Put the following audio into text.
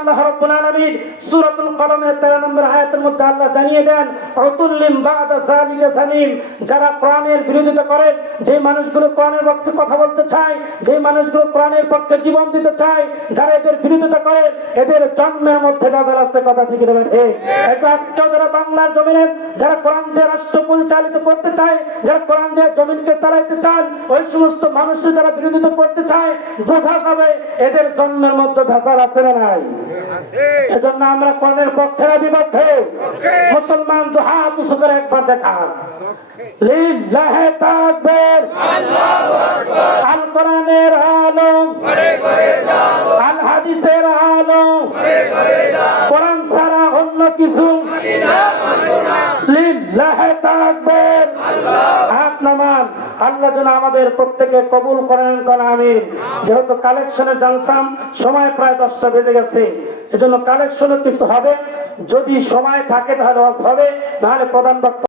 আল্লাহ রাব্বুল আলামিন সূরাতুল কলমের 13 নম্বর আয়াতের মধ্যে আল্লাহ জানিয়ে দেন উতুল্লিম বা'দা যালিকা জানিম, যারা কোরআনের বিরোধিতা করে, যে মানুষগুলো কোরআনের পক্ষে কথা বলতে চায়, যে মানুষগুলো কোরআনের পক্ষে জীবন দিতে চায়, যারা এদের বিরোধিতা করে, এদের জন্মের মধ্যে বাদল আছে। কথা ঠিক না ঠিক? এটা আজকে যারা বাংলার জমিনে যারা কোরআন দিয়ে রাষ্ট্র পরিচালিত করতে চায়, যারা কোরআন দিয়ে জমিনকে চালাইতে চান, ওই সমস্ত মানুষের যারা বিরোধিতা করতে চায়, বোঝা যাবে এদের জন্মের মধ্যে ভেজাল আছে না নাই? এজন্য আমরা কোরআনের পক্ষে না বিপক্ষে? মুসলমান তো হাত উঁচু করে একবার দেখান, লিল্লাহি তাকবীর, আল্লাহু আকবার, আল কোরআনের আলো ঘরে ঘরে যাও, আল হাদিসের আলো ঘরে ঘরে যাও, কোরআন ছাড়া অন্য কিছু মদিনা মানবো না, লিল্লাহি তাকবীর, হাত নামান। আল্লাহ যেন আমাদের প্রত্যেকে কবুল করেন, কোন আমিন। যেহেতু কালেকশনের জানসাম সময় প্রায় 10টা বেজে গেছে, এজন্য কালেকশনে কিছু হবে, যদি সময় থাকে তাহলে হবে, নাহলে প্রধান বক্তা